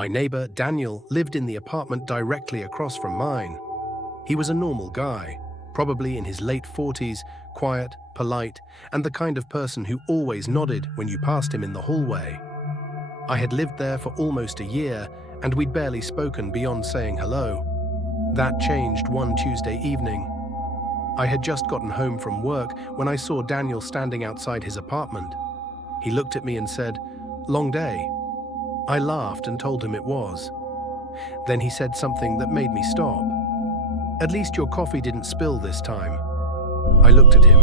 My neighbor, Daniel, lived in the apartment directly across from mine. He was a normal guy, probably in his late 40s, quiet, polite, and the kind of person who always nodded when you passed him in the hallway. I had lived there for almost a year, and we'd barely spoken beyond saying hello. That changed one Tuesday evening. I had just gotten home from work when I saw Daniel standing outside his apartment. He looked at me and said, "Long day." I laughed and told him it was. Then he said something that made me stop. "At least your coffee didn't spill this time." I looked at him.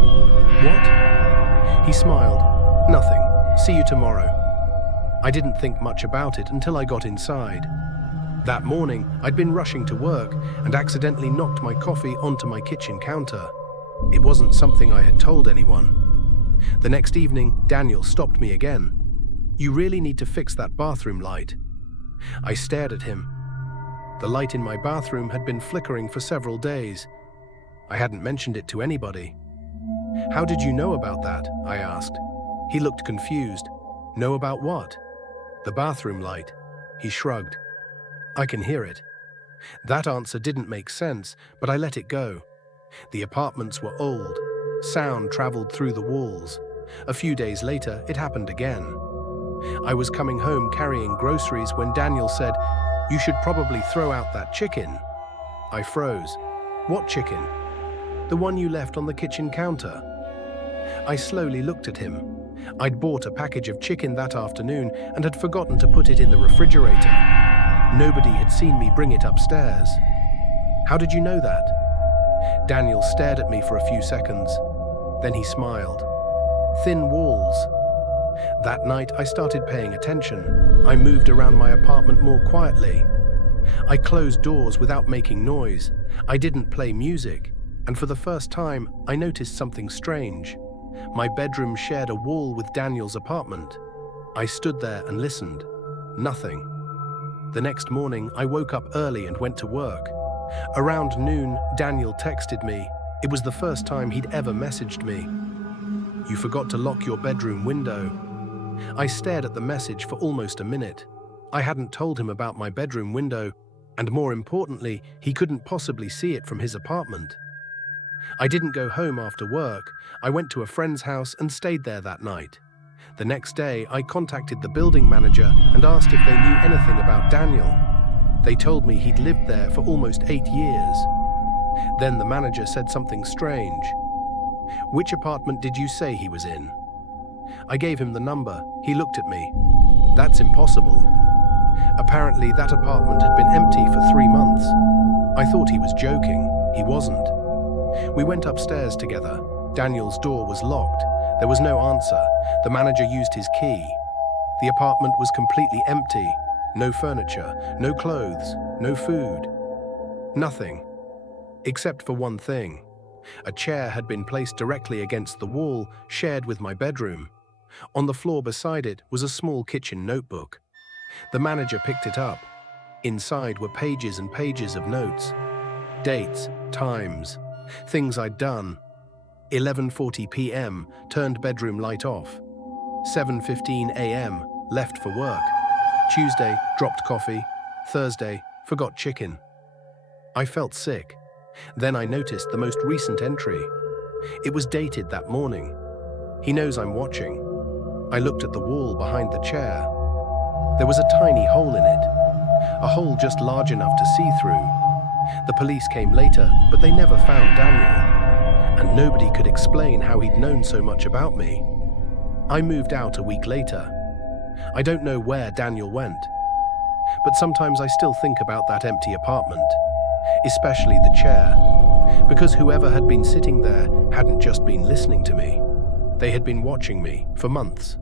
"What?" He smiled. "Nothing. See you tomorrow." I didn't think much about it until I got inside. That morning, I'd been rushing to work and accidentally knocked my coffee onto my kitchen counter. It wasn't something I had told anyone. The next evening, Daniel stopped me again. "You really need to fix that bathroom light." I stared at him. The light in my bathroom had been flickering for several days. I hadn't mentioned it to anybody. "How did you know about that?" I asked. He looked confused. "Know about what?" "The bathroom light." He shrugged. "I can hear it." That answer didn't make sense, but I let it go. The apartments were old. Sound traveled through the walls. A few days later, it happened again. I was coming home carrying groceries when Daniel said, "You should probably throw out that chicken." I froze. "What chicken?" "The one you left on the kitchen counter." I slowly looked at him. I'd bought a package of chicken that afternoon and had forgotten to put it in the refrigerator. Nobody had seen me bring it upstairs. "How did you know that?" Daniel stared at me for a few seconds. Then he smiled. "Thin walls." That night, I started paying attention. I moved around my apartment more quietly. I closed doors without making noise. I didn't play music. And for the first time, I noticed something strange. My bedroom shared a wall with Daniel's apartment. I stood there and listened. Nothing. The next morning, I woke up early and went to work. Around noon, Daniel texted me. It was the first time he'd ever messaged me. "You forgot to lock your bedroom window." I stared at the message for almost a minute. I hadn't told him about my bedroom window, and more importantly, he couldn't possibly see it from his apartment. I didn't go home after work. I went to a friend's house and stayed there that night. The next day, I contacted the building manager and asked if they knew anything about Daniel. They told me he'd lived there for almost 8 years. Then the manager said something strange. "Which apartment did you say he was in?" I gave him the number. He looked at me. "That's impossible." Apparently, that apartment had been empty for 3 months. I thought he was joking. He wasn't. We went upstairs together. Daniel's door was locked. There was no answer. The manager used his key. The apartment was completely empty. No furniture, no clothes, no food. Nothing. Except for one thing. A chair had been placed directly against the wall, shared with my bedroom. On the floor beside it was a small kitchen notebook. The manager picked it up. Inside were pages and pages of notes. Dates, times, things I'd done. 11:40 p.m., turned bedroom light off. 7:15 a.m., left for work. Tuesday, dropped coffee. Thursday, forgot chicken. I felt sick. Then I noticed the most recent entry. It was dated that morning. He knows I'm watching. I looked at the wall behind the chair. There was a tiny hole in it. A hole just large enough to see through. The police came later, but they never found Daniel. And nobody could explain how he'd known so much about me. I moved out a week later. I don't know where Daniel went. But sometimes I still think about that empty apartment, especially the chair, because whoever had been sitting there hadn't just been listening to me. They had been watching me for months.